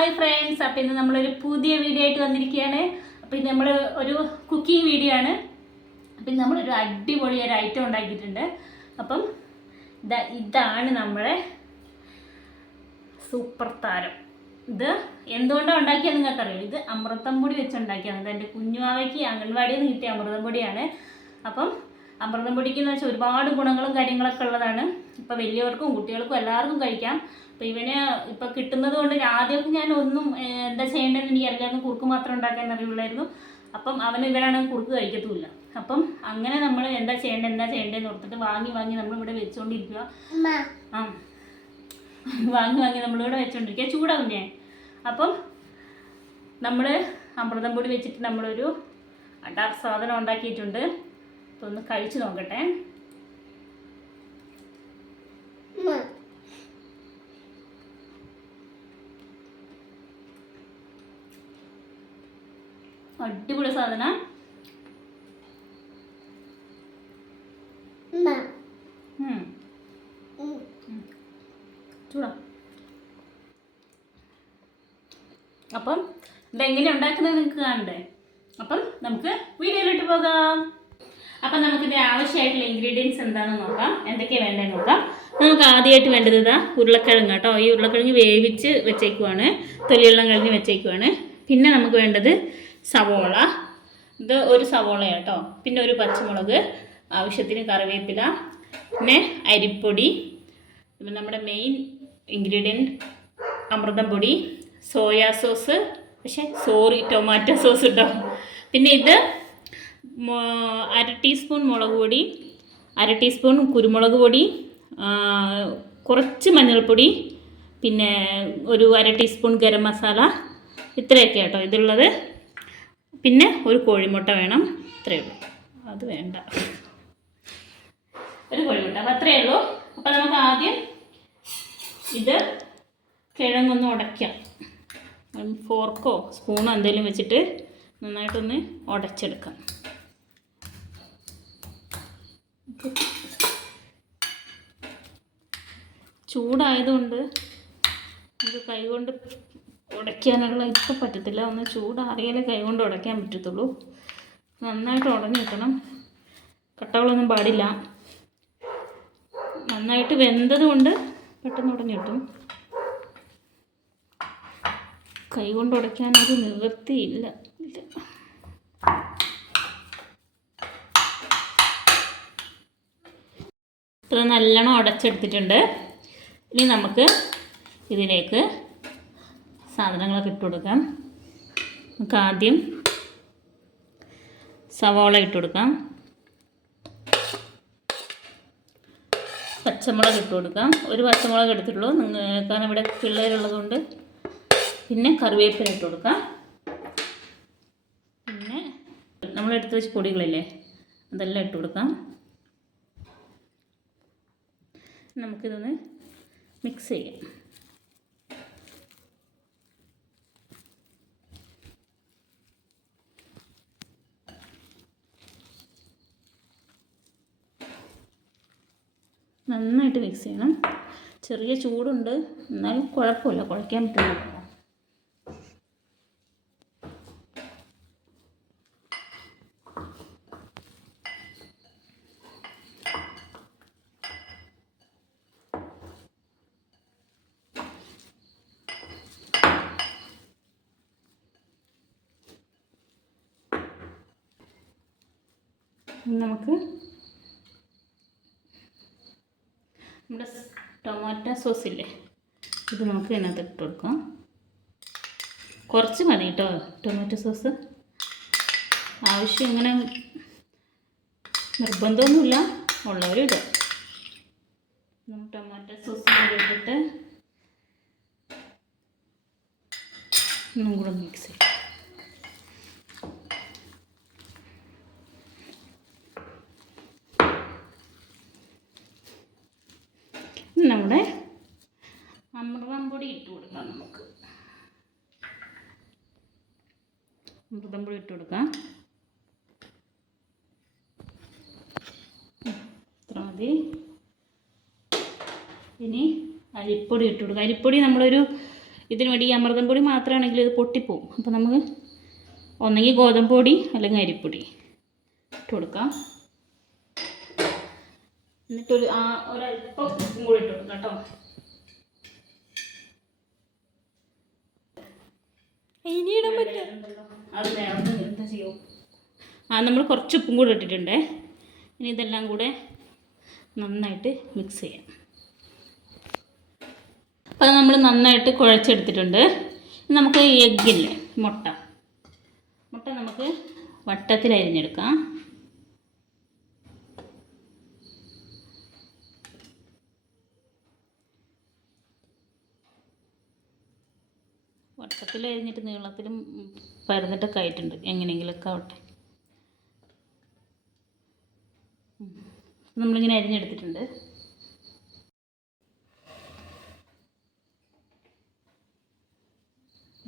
Hi friends അപ്പം ഇന്ന് നമ്മളൊരു പുതിയ വീഡിയോ ആയിട്ട് വന്നിരിക്കുകയാണ്. അപ്പം ഇത് നമ്മൾ ഒരു കുക്കിംഗ് വീഡിയോ ആണ്. അപ്പം നമ്മളൊരു അടിപൊളി ഒരു ഐറ്റം ഉണ്ടാക്കിയിട്ടുണ്ട്. അപ്പം ഇതാ ഇതാണ് നമ്മളെ സൂപ്പർ താരം. ഇത് എന്തുകൊണ്ടാണ് ഉണ്ടാക്കിയത് നിങ്ങൾക്കറിയാം? ഇത് അമൃതം പൊടി വെച്ച് ഉണ്ടാക്കിയാണ് ഇത് എന്റെ കുഞ്ഞുമാവയ്ക്ക് അംഗൻവാടിയിൽ നിന്ന് കിട്ടിയ അമൃതം പൊടിയാണ്. അപ്പം അമൃതം പൊടിക്ക് എന്ന് വെച്ചാൽ ഒരുപാട് ഗുണങ്ങളും കാര്യങ്ങളൊക്കെ ഉള്ളതാണ്. ഇപ്പം വലിയവർക്കും കുട്ടികൾക്കും എല്ലാവർക്കും കഴിക്കാം. അപ്പം ഇവന് ഇപ്പം കിട്ടുന്നത് കൊണ്ട് ആദ്യമൊക്കെ ഞാൻ ഒന്നും എന്താ ചെയ്യേണ്ടതെന്ന് എനിക്ക് അറിയാമെന്ന് കുറുക്ക് മാത്രം ഉണ്ടാക്കാൻ അറിയുള്ളായിരുന്നു അപ്പം അവൻ ഇവനാണ് കുറുക്ക് കഴിക്കത്തുമില്ല. അപ്പം അങ്ങനെ നമ്മൾ എന്താ ചെയ്യേണ്ടത് എന്താ ചെയ്യേണ്ടതെന്ന് ഓർത്തിട്ട് വാങ്ങി വാങ്ങി നമ്മളിവിടെ വെച്ചുകൊണ്ടിരിക്കുക ആ. വാങ്ങി വാങ്ങി നമ്മളിവിടെ വെച്ചുകൊണ്ടിരിക്കുക ചൂടാകുന്നേ അപ്പം നമ്മൾ അമൃതം പൊടി വെച്ചിട്ട് നമ്മളൊരു അടാർ സാധനം ഉണ്ടാക്കിയിട്ടുണ്ട്. ഒന്ന് കഴിച്ചു നോക്കട്ടെ. അടിപൊളി സാധന. ചൂടാ. അപ്പം ഇതെങ്ങനെ ഉണ്ടാക്കുന്നത് നിങ്ങൾക്ക് കാണണ്ടേ? അപ്പം നമുക്ക് വീഡിയോയിലോട്ട് പോകാം. അപ്പം നമുക്കിത് ആവശ്യമായിട്ടുള്ള ഇൻഗ്രീഡിയൻസ് എന്താണെന്ന് നോക്കാം. എന്തൊക്കെയാണ് വേണ്ടതെന്ന് നോക്കാം. നമുക്ക് ആദ്യമായിട്ട് വേണ്ടത് ഇതാ ഉരുളക്കിഴങ്ങ് കേട്ടോ. ഈ ഉരുളക്കിഴങ്ങ് വേവിച്ച് വെച്ചേക്കുവാണ്. തൊലിയെല്ലാം കഴിഞ്ഞ് വെച്ചേക്കുവാണ്. പിന്നെ നമുക്ക് വേണ്ടത് സവോള. ഇത് ഒരു സവോള കേട്ടോ. പിന്നെ ഒരു പച്ചമുളക് ആവശ്യത്തിന് കറിവേപ്പില പിന്നെ അരിപ്പൊടി പിന്നെ നമ്മുടെ മെയിൻ ഇൻഗ്രീഡിയന്റ് അമൃതം പൊടി സോയാ സോസ് പക്ഷേ സോറി ടൊമാറ്റോ സോസ് കേട്ടോ പിന്നെ ഇത് അര ടീസ്പൂൺ മുളക് പൊടി അര ടീസ്പൂൺ കുരുമുളക് പൊടി കുറച്ച് മഞ്ഞൾപ്പൊടി പിന്നെ ഒരു അര ടീസ്പൂൺ ഗരം മസാല ഇത്രയൊക്കെ കേട്ടോ ഇതുള്ളത്. പിന്നെ ഒരു കോഴിമുട്ട വേണം ഇത്രയേ ഉള്ളൂ. അത് വേണ്ട. ഒരു കോഴിമുട്ട അപ്പം അത്രയേ ഉള്ളൂ. അപ്പം നമുക്ക് ആദ്യം ഇത് കിഴങ്ങൊന്ന് ഉടയ്ക്കാം. ഫോർക്കോ സ്പൂണോ എന്തെങ്കിലും വെച്ചിട്ട് നന്നായിട്ടൊന്ന് ഉടച്ചെടുക്കാം. ചൂടായതുകൊണ്ട് നമുക്ക് കൈകൊണ്ട് ഉടയ്ക്കാനുള്ള ഇപ്പം പറ്റത്തില്ല. ഒന്ന് ചൂടാറിയാലേ കൈകൊണ്ട് ഉടയ്ക്കാൻ പറ്റത്തുള്ളൂ. നന്നായിട്ട് ഉടഞ്ഞു വെക്കണം കട്ടകളൊന്നും പാടില്ല. നന്നായിട്ട് വെന്തത് കൊണ്ട് പെട്ടെന്ന് ഉടഞ്ഞു കിട്ടും. കൈ കൊണ്ട് ഉടയ്ക്കാനൊരു നിവൃത്തിയില്ല ഇല്ല. ഇത്ര നല്ലോണം ഉടച്ചെടുത്തിട്ടുണ്ട്. ഇനി നമുക്ക് ഇതിലേക്ക് സാധനങ്ങളൊക്കെ ഇട്ട് കൊടുക്കാം. നമുക്ക് ആദ്യം സവാള ഇട്ട് കൊടുക്കാം. പച്ചമുളക് ഇട്ട് കൊടുക്കാം. ഒരു പച്ചമുളക് എടുത്തിട്ടുള്ളൂ. കാരണം ഇവിടെ പിള്ളേരുള്ളതുകൊണ്ട് പിന്നെ കറിവേപ്പില ഇട്ട് കൊടുക്കാം. പിന്നെ നമ്മൾ എടുത്ത് വെച്ച പൊടികളില്ലേ അതെല്ലാം ഇട്ട് കൊടുക്കാം. നമുക്കിതൊന്ന് മിക്സ് ചെയ്യാം. നന്നായിട്ട് മിക്സ് ചെയ്യണം. ചെറിയ ചൂടുണ്ട്. എന്നാലും കുഴപ്പമില്ല. കുഴയ്ക്കാൻ പറ്റില്ല ഇനി നമുക്ക് നമ്മുടെ ടൊമാറ്റോ സോസ് ഇല്ലേ ഇത് നമുക്ക് ഇതിനകത്ത് ഇട്ട് കൊടുക്കാം. കുറച്ച് മതി കേട്ടോ ടൊമാറ്റോ സോസ്. ആവശ്യം ഇങ്ങനെ നിർബന്ധമൊന്നുമില്ല. ഉള്ളവരും ഇടുക ടൊമാറ്റോ സോസ് ഇട്ടിട്ട് ഒന്നും കൂടെ മിക്സ് ചെയ്യാം ഇനി നമ്മുടെ അമൃതം പൊടി ഇട്ട് കൊടുക്കാം നമുക്ക് പൊടി ഇട്ട് കൊടുക്കാം. ഇത്ര മതി. ഇനി അരിപ്പൊടി ഇട്ട് കൊടുക്കുക അരിപ്പൊടി നമ്മളൊരു ഇതിന് വേണ്ടി ഈ അമൃതം പൊടി മാത്രമാണെങ്കിൽ ഇത് പൊട്ടിപ്പോവും. അപ്പോൾ നമുക്ക് ഒന്നെങ്കിൽ ഗോതമ്പ് പൊടി അല്ലെങ്കിൽ അരിപ്പൊടി ഇട്ട് കൊടുക്കാം. എന്നിട്ടൊരു ആ ഒരല്പം ഉപ്പും കൂടി ഇട്ട് കൊടുക്കാം കേട്ടോ. പറ്റില്ല എന്താ ചെയ്യും? ആ നമ്മൾ കുറച്ച് ഉപ്പും കൂടെ ഇട്ടിട്ടുണ്ട്. ഇനി ഇതെല്ലാം കൂടെ നന്നായിട്ട് മിക്സ് ചെയ്യാം. അപ്പോൾ അത് നമ്മൾ നന്നായിട്ട് കുഴച്ചെടുത്തിട്ടുണ്ട്. ഇനി നമുക്ക് എഗ്ഗില്ലേ മുട്ട. മുട്ട നമുക്ക് വട്ടത്തിൽ അരിഞ്ഞെടുക്കാം. വട്ടത്തിൽ എഴുന്നിട്ട് നീളത്തിലും പരന്നിട്ടൊക്കെ ആയിട്ടുണ്ട്. എങ്ങനെയെങ്കിലുമൊക്കെ ആവട്ടെ. നമ്മളിങ്ങനെ അരിഞ്ഞെടുത്തിട്ടുണ്ട്.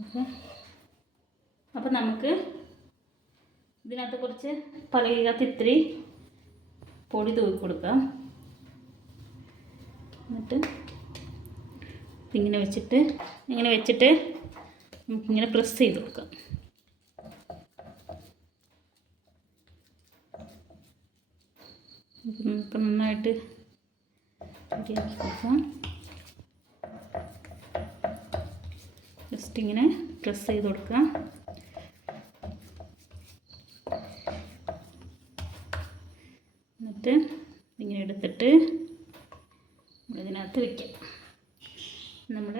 ഓക്കെ. അപ്പം നമുക്ക് ഇതിനകത്ത് കുറച്ച് പലകാത്ത ഇത്തിരി പൊടി തൂക്കി കൊടുക്കാം. എന്നിട്ട് ഇങ്ങനെ വെച്ചിട്ട് ഇങ്ങനെ വെച്ചിട്ട് നമുക്കിങ്ങനെ പ്രസ് ചെയ്ത് കൊടുക്കാം. നന്നായിട്ട് റെഡിയാക്കി കൊടുക്കാം. ജസ്റ്റ് ഇങ്ങനെ പ്രസ് ചെയ്ത് കൊടുക്കാം എന്നിട്ട് ഇങ്ങനെ എടുത്തിട്ട് നമ്മളിതിനകത്ത് വയ്ക്കാം നമ്മൾ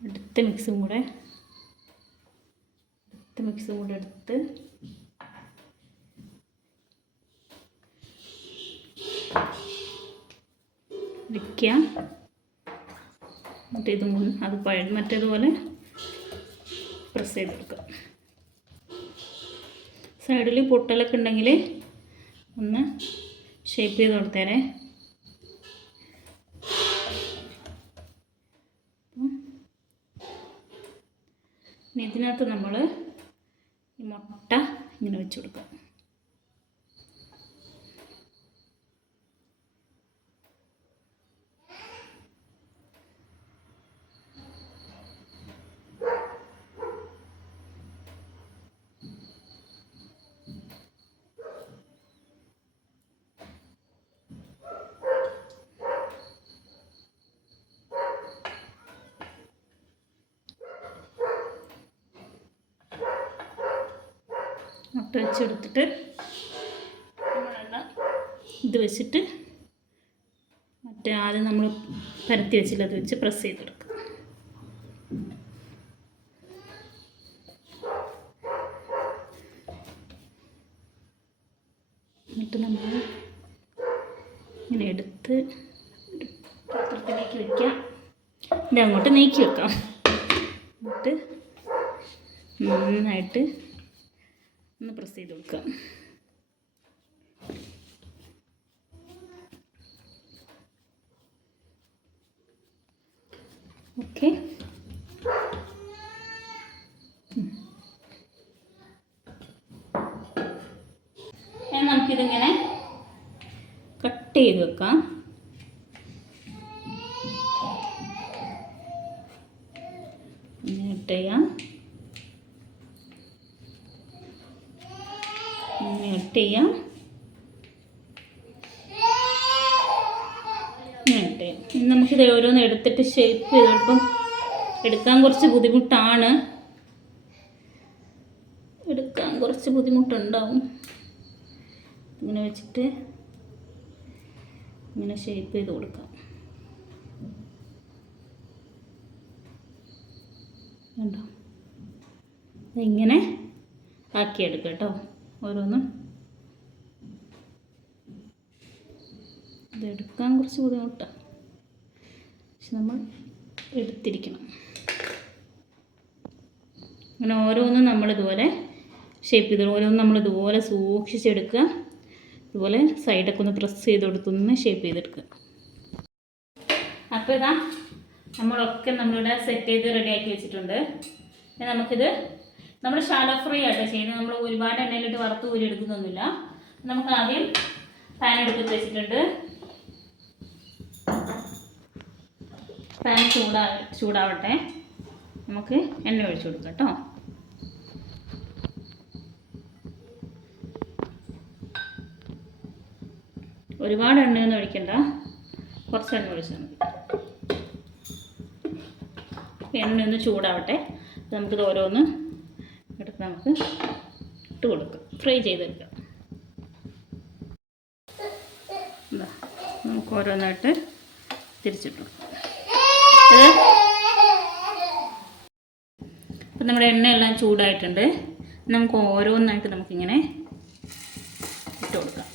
അടുത്ത മിക്സും കൂടെ അടുത്ത മിക്സും കൂടെ എടുത്ത് വയ്ക്കുക എന്നിട്ട് ഇതും അത് പഴ മറ്റേതുപോലെ പ്രസ് ചെയ്ത് കൊടുക്കുക. സൈഡിൽ പൊട്ടലൊക്കെ ഉണ്ടെങ്കിൽ ഒന്ന് ഷേപ്പ് ചെയ്ത് കൊടുത്തേരെ അപ്പം ഇനി ഇതിനകത്ത് നമ്മൾ മുട്ട ഇങ്ങനെ വെച്ച് കൊടുക്കാം. മുട്ട വെച്ചെടുത്തിട്ട് ഇത് വെച്ചിട്ട് മറ്റേ ആദ്യം നമ്മൾ പരത്തി വെച്ചില്ല അത് വെച്ച് പ്രസ് ചെയ്തെടുക്കുക എന്നിട്ട് നമ്മൾ ഇങ്ങനെ എടുത്ത് പാത്രത്തിലേക്ക് വെക്കാം. ഇത് അങ്ങോട്ട് നീക്കി വെക്കാം. എന്നിട്ട് നന്നായിട്ട് ഒന്ന് പ്രസ് ചെയ്ത് കൊടുക്കുക ഓക്കെ നമുക്കിതിങ്ങനെ കട്ട് ചെയ്ത് വെക്കാം. ഇങ്ങനെ കട്ട് ചെയ്യാം ഇങ്ങനെ കട്ട് ചെയ്യാം. നമുക്കിത് ഓരോന്ന് എടുത്തിട്ട് ഷേപ്പ് ചെയ്തപ്പം എടുക്കാൻ കുറച്ച് ബുദ്ധിമുട്ടാണ്. എടുക്കാൻ കുറച്ച് ബുദ്ധിമുട്ടുണ്ടാവും. ഇങ്ങനെ വെച്ചിട്ട് ഇങ്ങനെ ഷേപ്പ് ചെയ്ത് കൊടുക്കാം. കണ്ടോ? ഇങ്ങനെ ആക്കിയെടുക്കാം കേട്ടോ. ഓരോന്നും. ഇതെടുക്കാൻ കുറച്ച് ബുദ്ധിമുട്ടാണ് പക്ഷെ നമ്മൾ എടുത്തിരിക്കണം. അങ്ങനെ ഓരോന്നും നമ്മളിതുപോലെ ഷേപ്പ് ചെയ്ത് ഓരോന്നും നമ്മൾ ഇതുപോലെ സൂക്ഷിച്ചെടുക്കുക. ഇതുപോലെ സൈഡൊക്കെ ഒന്ന് പ്രസ് ചെയ്ത് കൊടുത്തൊന്ന് ഷേപ്പ് ചെയ്തെടുക്കുക. അപ്പോൾ ഇതാ നമ്മളൊക്കെ നമ്മളിവിടെ സെറ്റ് ചെയ്ത് റെഡിയാക്കി വെച്ചിട്ടുണ്ട്. നമുക്കിത് നമ്മൾ ഷാലോ ഫ്രൈ ആട്ടോ ചെയ്യുന്നത്. നമ്മൾ ഒരുപാട് എണ്ണയിലിട്ട് വറുത്ത് ഊരി എടുക്കുന്നൊന്നുമില്ല നമുക്ക് ആദ്യം പാൻ എടുത്ത് വെച്ചിട്ടുണ്ട്. പാൻ ചൂടാ ചൂടാവട്ടെ. നമുക്ക് എണ്ണ ഒഴിച്ചു കൊടുക്കാം കേട്ടോ. ഒരുപാട് എണ്ണയൊന്നും ഒഴിക്കണ്ട. കുറച്ച് എണ്ണ ഒഴിച്ചാൽ മതി. എണ്ണയൊന്ന് ചൂടാവട്ടെ. നമുക്ക് നമുക്കിത് ഓരോന്ന് എടുത്ത് നമുക്ക് ഇട്ട് കൊടുക്കാം. ഫ്രൈ ചെയ്തെടുക്കാം. നമുക്ക് ഓരോന്നായിട്ട് തിരിച്ചിട്ടു ഇത് അപ്പം നമ്മുടെ എണ്ണയെല്ലാം ചൂടായിട്ടുണ്ട്. നമുക്ക് ഓരോന്നായിട്ട് നമുക്കിങ്ങനെ ഇട്ട് കൊടുക്കാം.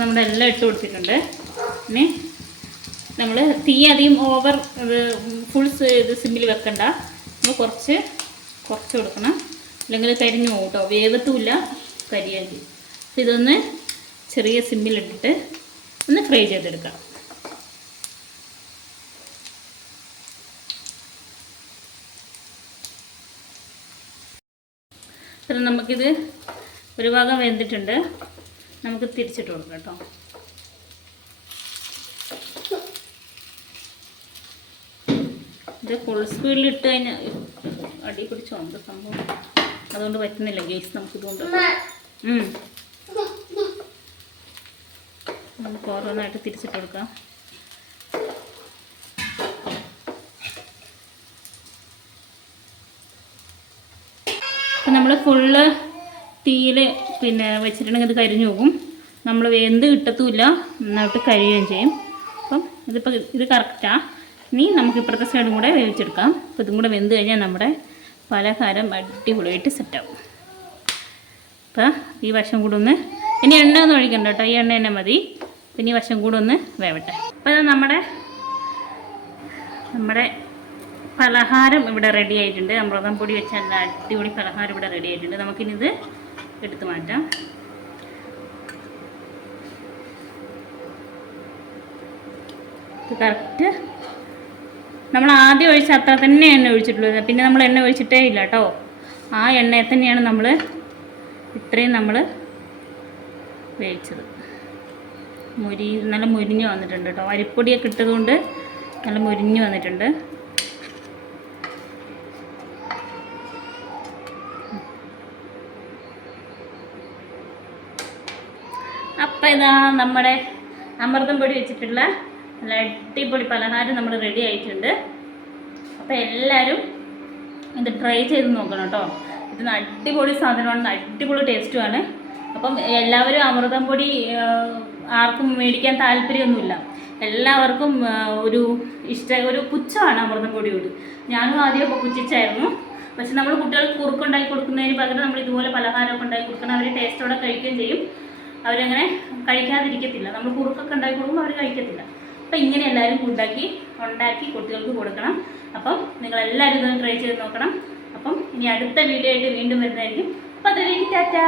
നമ്മുടെ എല്ലാം ഇട്ട് കൊടുത്തിട്ടുണ്ട്. ഇനി നമ്മൾ തീ അധികം ഓവർ ഫുൾ ഇത് സിമ്മിൽ വെക്കണ്ട. നമ്മൾ കുറച്ച് കുറച്ച് കൊടുക്കണം. അല്ലെങ്കിൽ കരിഞ്ഞു പോകും കേട്ടോ വേഗത്തുമില്ല കരിയാക്കി അപ്പോൾ ഇതൊന്ന് ചെറിയ സിമ്മിലിട്ടിട്ട് ഒന്ന് ഫ്രൈ ചെയ്തെടുക്കാം. നമുക്കിത് ഒരു ഭാഗം വെന്തിട്ടുണ്ട്. നമുക്ക് തിരിച്ചിട്ട് കൊടുക്കാം കേട്ടോ. ഇത് ഫുൾ സ്പീഡിൽ ഇട്ട് കഴിഞ്ഞാൽ അടി പിടിച്ചോണ്ട് സംഭവം. അതുകൊണ്ട് പറ്റുന്നില്ല ഗേസ് നമുക്ക് ഇതുകൊണ്ട് ഉം. നമുക്ക് ഓരോന്നായിട്ട് തിരിച്ചിട്ട് കൊടുക്കാം. നമ്മൾ ഫുള്ള് തീയിൽ പിന്നെ വെച്ചിട്ടുണ്ടെങ്കിൽ ഇത് കരിഞ്ഞു പോകും. നമ്മൾ വെന്ത് കിട്ടത്തുമില്ല. നന്നായിട്ട് കരിയുകയും ചെയ്യും. അപ്പം ഇതിപ്പോൾ ഇത് കറക്റ്റാണ് ഇനി നമുക്ക് ഇപ്പുറത്തെ സൈഡും കൂടെ വേവിച്ചെടുക്കാം. അപ്പോൾ ഇതും കൂടെ വെന്ത് കഴിഞ്ഞാൽ നമ്മുടെ പലഹാരം അടിപൊളിയായിട്ട് സെറ്റാവും അപ്പോൾ ഈ വശം കൂടെ ഒന്ന് ഇനി എണ്ണ ഒന്നും ഒഴിക്കണ്ട കേട്ടോ. ഈ എണ്ണ തന്നെ മതി. ഇനി ഈ വശം കൂടെ ഒന്ന് വേവട്ടെ. അപ്പോൾ ഇത് നമ്മുടെ നമ്മുടെ പലഹാരം ഇവിടെ റെഡി ആയിട്ടുണ്ട്. അമൃതം പൊടി വെച്ച നല്ല അടിപൊളി പലഹാരം ഇവിടെ റെഡി ആയിട്ടുണ്ട്. നമുക്കിനി ഇത് എടുത്ത് മാറ്റാം. കറക്റ്റ് നമ്മൾ ആദ്യം ഒഴിച്ച അത്ര തന്നെ എണ്ണ ഒഴിച്ചിട്ടുള്ളത് പിന്നെ നമ്മൾ എണ്ണ ഒഴിച്ചിട്ടേ ഇല്ല കേട്ടോ. ആ എണ്ണയെ തന്നെയാണ് നമ്മൾ ഇത്രയും നമ്മൾ വേവിച്ചത്. മുരി നല്ല മുരിഞ്ഞ് വന്നിട്ടുണ്ട് കേട്ടോ. അരിപ്പൊടിയൊക്കെ ഇട്ടതുകൊണ്ട് നല്ല മുരിഞ്ഞ് വന്നിട്ടുണ്ട്. അപ്പം ഇതാ നമ്മുടെ അമൃതം പൊടി വെച്ചിട്ടുള്ള നല്ല അടിപൊളി പലഹാരം നമ്മൾ റെഡി ആയിട്ടുണ്ട്. അപ്പം എല്ലാവരും ഇത് ട്രൈ ചെയ്ത് നോക്കണം കേട്ടോ. ഇത് അടിപൊളി സാധനമാണ് അടിപൊളി ടേസ്റ്റുമാണ് അപ്പം എല്ലാവരും അമൃതം പൊടി ആർക്കും മേടിക്കാൻ താല്പര്യമൊന്നുമില്ല. എല്ലാവർക്കും ഒരു ഇഷ്ട ഒരു പുച്ഛമാണ് അമൃതം പൊടിയോട്. ഞാനും ആദ്യമൊക്കെ പുച്ഛിച്ചായിരുന്നു. പക്ഷെ നമ്മൾ കുട്ടികൾക്ക് കുറുക്കുണ്ടാക്കി കൊടുക്കുന്നതിന് പകരം നമ്മൾ ഇതുപോലെ പലഹാരമൊക്കെ ഉണ്ടാക്കി കൊടുക്കണം. അവർ ടേസ്റ്റോടെ കഴിക്കുകയും ചെയ്യും. അവരങ്ങനെ കഴിക്കാതിരിക്കത്തില്ല. നമ്മൾ കുറുക്കൊക്കെ ഉണ്ടാക്കി കൊടുക്കുമ്പോൾ അവർ കഴിക്കത്തില്ല. അപ്പം ഇങ്ങനെ എല്ലാവരും ഉണ്ടാക്കി ഉണ്ടാക്കി കുട്ടികൾക്ക് കൊടുക്കണം. അപ്പം നിങ്ങളെല്ലാവരും ഇതൊന്ന് ട്രൈ ചെയ്ത് നോക്കണം. അപ്പം ഇനി അടുത്ത വീഡിയോ ആയിട്ട് വീണ്ടും വരുന്നതായിരിക്കും. അപ്പം അതൊരു ടാറ്റാ.